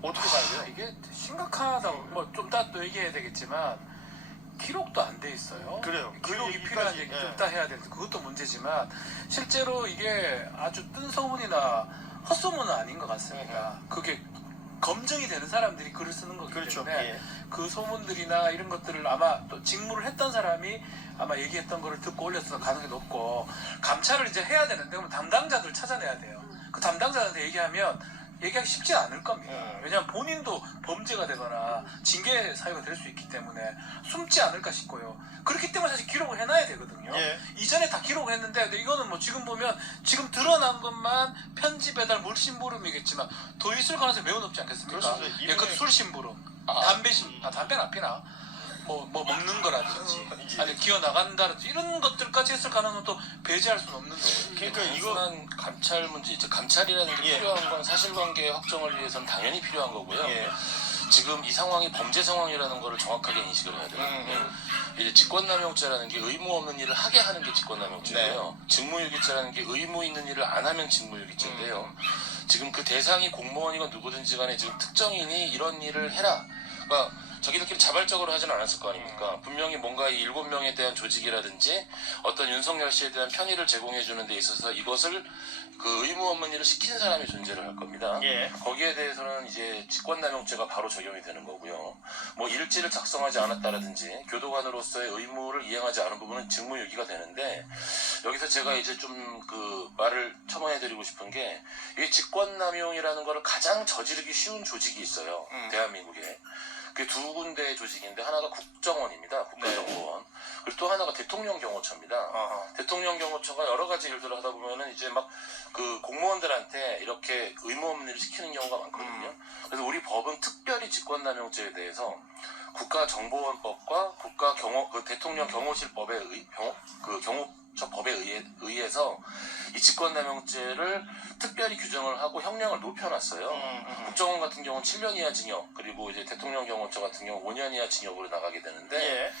어떻게 봐야 돼요? 이게 심각하다고 뭐 좀 이따 또 얘기해야 되겠지만 기록도 안 돼 있어요. 그래요. 기록이 그 필요한 얘기까지, 얘기 예. 좀 이따 해야 되는데 그것도 문제지만 실제로 이게 아주 뜬 소문이나 헛소문은 아닌 것 같습니다. 그게 검증이 되는 사람들이 글을 쓰는 거기 그렇죠. 때문에 예. 그 소문들이나 이런 것들을 아마 또 직무를 했던 사람이 아마 얘기했던 거를 듣고 올렸을 가능성이 높고 감찰을 이제 해야 되는데 그러면 담당자들 찾아내야 돼요. 그 담당자한테 얘기하기 쉽지 않을 겁니다. 왜냐하면 본인도 범죄가 되거나 징계 사유가 될 수 있기 때문에 숨지 않을까 싶고요. 그렇기 때문에 사실 기록을 해놔야 되거든요. 예. 이전에 다 기록을 했는데 근데 이거는 뭐 지금 보면 지금 드러난 것만 편지 배달 물심부름이겠지만 더 있을 가능성이 매우 높지 않겠습니까? 그렇습니다. 예, 그 술심부름, 담배는 안 피나? 뭐 먹는 거라든지 아니 기어 나간다든지 이런 것들까지 했을 가능성은 또 배제할 수는 없는 거거든요. 그러니까 단순한 감찰 문제, 이제 감찰이라는 게 예. 필요한 건 사실관계 확정을 위해서는 당연히 필요한 거고요. 예. 지금 이 상황이 범죄 상황이라는 거를 정확하게 인식을 해야 돼요. 이제 직권남용죄라는 게 의무 없는 일을 하게 하는 게 직권남용죄고요. 직무유기죄라는 게 의무 있는 일을 안 하면 직무유기죄인데요. 지금 그 대상이 공무원이건 누구든지 간에 지금 특정인이 이런 일을 해라. 그러니까 자기들끼리 자발적으로 하진 않았을 거 아닙니까? 분명히 뭔가 이 7명에 대한 조직이라든지 어떤 윤석열 씨에 대한 편의를 제공해 주는 데 있어서 이것을 그 의무 없는 일을 시킨 사람이 존재를 할 겁니다. 예. 거기에 대해서는 이제 직권남용죄가 바로 적용이 되는 거고요. 뭐 일지를 작성하지 않았다라든지 교도관으로서의 의무를 이행하지 않은 부분은 직무유기가 되는데 여기서 제가 이제 좀 그 말을 첨언해드리고 싶은 게 이 직권남용이라는 거를 가장 저지르기 쉬운 조직이 있어요. 대한민국에. 그게 두 군데의 조직인데 하나가 국정원입니다. 국가정보원. 그리고 또 하나가 대통령경호처입니다. 대통령경호처가 여러 가지 일들을 하다 보면은 이제 막 그 공무원들한테 이렇게 의무 없는 일을 시키는 경우가 많거든요. 그래서 우리 법은 특별히 직권남용죄에 대해서 국가정보원법과 그 대통령경호실법에 경호처법에 의해서 이 직권남용죄를 특별히 규정을 하고 형량을 높여놨어요. 국정원 같은 경우는 7년 이하 징역, 그리고 이제 대통령경호처 같은 경우 5년 이하 징역으로 나가게 되는데 예.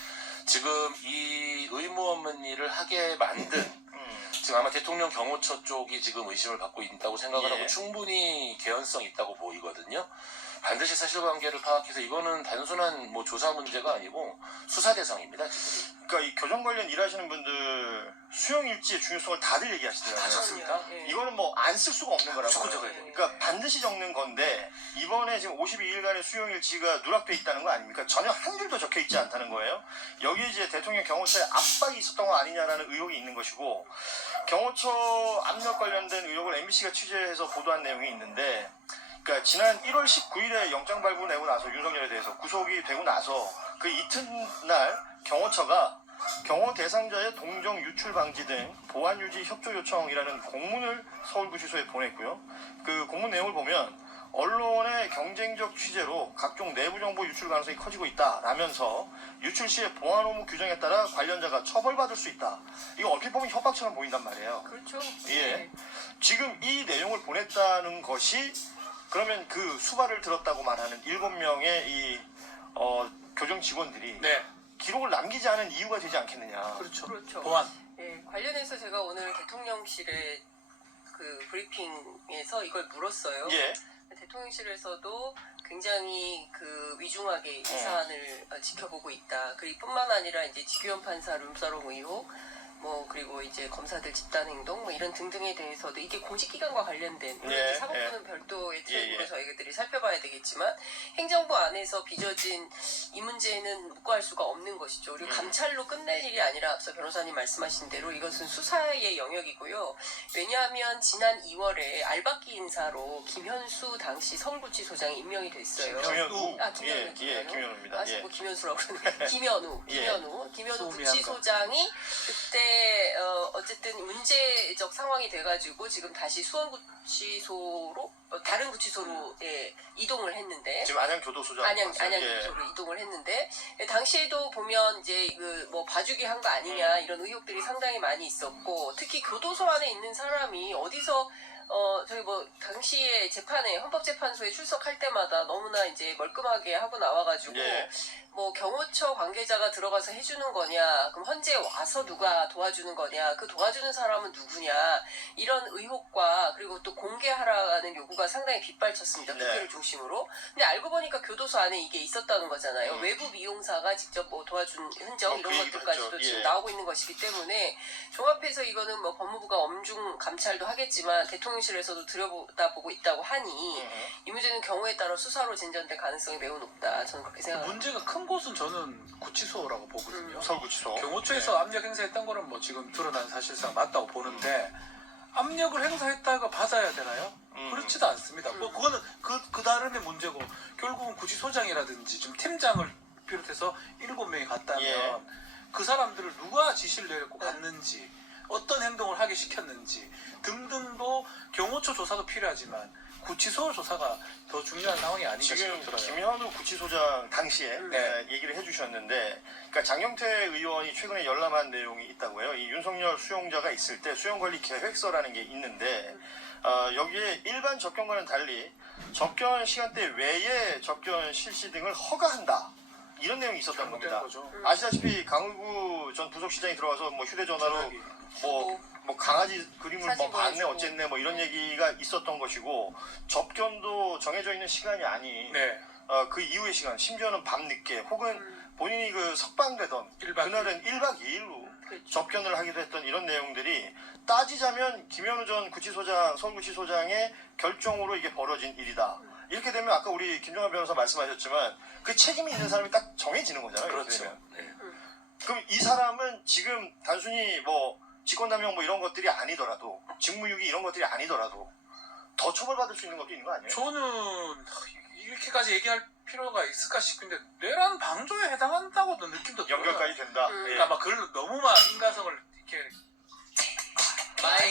지금 이 의무 없는 일을 하게 만든 지금 아마 대통령 경호처 쪽이 지금 의심을 받고 있다고 생각을 예. 하고 충분히 개연성 있다고 보이거든요. 반드시 사실관계를 파악해서 이거는 단순한 뭐 조사 문제가 아니고 수사 대상입니다. 지금. 그러니까 이 교정 관련 일하시는 분들 수용 일지의 중요성을 다들 얘기하시더라고요. 다 적습니까? 예. 이거는 뭐 안 쓸 수가 없는 거라고. 무조건 적어야 돼요. 그러니까 반드시 적는 건데 이번에 지금 52일간의 수용 일지가 누락돼 있다는 거 아닙니까? 전혀 한 줄도 적혀 있지 않다는 거예요. 여기 이제 대통령 경호처에 압박이 있었던 거 아니냐라는 의혹이 있는 것이고 경호처 압력 관련된 의혹을 MBC가 취재해서 보도한 내용이 있는데 그러니까 지난 1월 19일에 영장 발부 내고 나서 윤석열에 대해서 구속이 되고 나서 그 이튿날 경호처가 경호 대상자의 동정 유출 방지 등 보안 유지 협조 요청이라는 공문을 서울구치소에 보냈고요. 그 공문 내용을 보면 언론의 경쟁적 취재로 각종 내부 정보 유출 가능성이 커지고 있다라면서 유출 시의 보안 의무 규정에 따라 관련자가 처벌받을 수 있다. 이거 얼핏 보면 협박처럼 보인단 말이에요. 그렇죠. 예. 지금 이 내용을 보냈다는 것이 그러면 그 수발을 들었다고 말하는 7명의 이 교정 직원들이 네, 기록을 남기지 않은 이유가 되지 않겠느냐. 그렇죠. 그렇죠. 보안. 예, 관련해서 제가 오늘 대통령실에 그 브리핑에서 이걸 물었어요. 예. 대통령실에서도 굉장히 그 위중하게 이 사안을 지켜보고 있다. 그리고 뿐만 아니라 이제 지규현 판사 룸사롱 의혹, 뭐 그리고 이제 검사들 집단 행동 뭐 이런 등등에 대해서도 이게 공직기관과 관련된 물론 예, 이제 사법부는 별도의 트랙으로 예. 저희들이 살펴봐야 되겠지만 행정부 안에서 빚어진 이 문제는 묵과할 수가 없는 것이죠. 그리고 감찰로 끝낼 일이 아니라 앞서 변호사님 말씀하신 대로 이것은 수사의 영역이고요. 왜냐하면 지난 2월에 알박기 인사로 김현수 당시 서울구치소장이 임명이 됐어요. 김현우. 김현우. 김현우입니다. 아, 자꾸 김현수라고 그러네. 김현우 소미한 구치소장이 그때 어쨌든 문제적 상황이 돼가지고 지금 다시 수원구치소로 다른 구치소로 이동을 했는데 지금 안양교도소장. 안양구치소로 이동을 했는데 당시에도 보면 이제 그 뭐 봐주기 한 거 아니냐 이런 의혹들이 상당히 많이 있었고 특히 교도소 안에 있는 사람이 어디서 저희 뭐 당시에 재판에 헌법재판소에 출석할 때마다 너무나 이제 멀끔하게 하고 나와가지고 예. 뭐 경호처 관계자가 들어가서 해주는 거냐, 그럼 현재 와서 누가 도와주는 거냐, 그 도와주는 사람은 누구냐, 이런 의혹과 그리고 또 공개하라는 요구가 상당히 빗발쳤습니다. 네. 특혜를 중심으로. 근데 알고 보니까 교도소 안에 이게 있었다는 거잖아요. 외부 미용사가 직접 뭐 도와준 흔적 이런 그 얘기도 것들까지도 했죠. 지금 예. 나오고 있는 것이기 때문에 종합해서 이거는 뭐 법무부가 엄중 감찰도 하겠지만 대통령실에서도 들여다보고 있다고 하니 이 문제는 경우에 따라 수사로 진전될 가능성이 매우 높다. 저는 그렇게 생각합니다. 문제가 큰 곳은 저는 구치소라고 보거든요. 서울구치소. 경호처에서 압력 행사했던 거는 뭐 지금 드러난 사실상 맞다고 보는데 압력을 행사했다가 받아야 되나요? 그렇지도 않습니다. 뭐 그거는 그 다름의 문제고 결국은 구치소장이라든지 지금 팀장을 비롯해서 7명이 갔다면 예. 그 사람들을 누가 지시를 내렸고 갔는지 어떤 행동을 하게 시켰는지 등등도 경호처 조사도 필요하지만 구치소 조사가 더 중요한 상황이 아닌가 지금 싶어요. 김현우 구치소장 당시에 네. 얘기를 해주셨는데, 그러니까 장경태 의원이 최근에 열람한 내용이 있다고요. 이 윤석열 수용자가 있을 때 수용관리 계획서라는 게 있는데 여기에 일반 접견과는 달리 접견 시간대 외에 접견 실시 등을 허가한다. 이런 내용이 있었다는 잘못된 겁니다. 거죠. 아시다시피 강의구 전 부속시장이 들어가서 뭐 휴대전화로 전화기. 뭐 강아지 그림을 사진 뭐 봤네 보여주고. 어쨌네 뭐 이런 얘기가 있었던 것이고, 접견도 정해져 있는 시간이 아닌 네. 그 이후의 시간, 심지어는 밤늦게 혹은 본인이 그 석방되던 일박 그날은 1박 2일로 그렇죠. 접견을 하기도 했던 이런 내용들이 따지자면 김현우 전 구치소장, 서울구치소장의 결정으로 이게 벌어진 일이다. 이렇게 되면 아까 우리 김정환 변호사 말씀하셨지만 그 책임이 있는 사람이 딱 정해지는 거잖아요. 이렇게 그렇죠. 되면. 네. 그럼 이 사람은 지금 단순히 뭐 직권남용 뭐 이런 것들이 아니더라도, 직무유기 이런 것들이 아니더라도 더 처벌받을 수 있는 것도 있는 거 아니에요? 저는 이렇게까지 얘기할 필요가 있을까 싶은데 뇌란 방조에 해당한다고도 느낌도 들어요. 연결까지 된다. 예. 그러니까 막 그걸 너무 막 인과성을 이렇게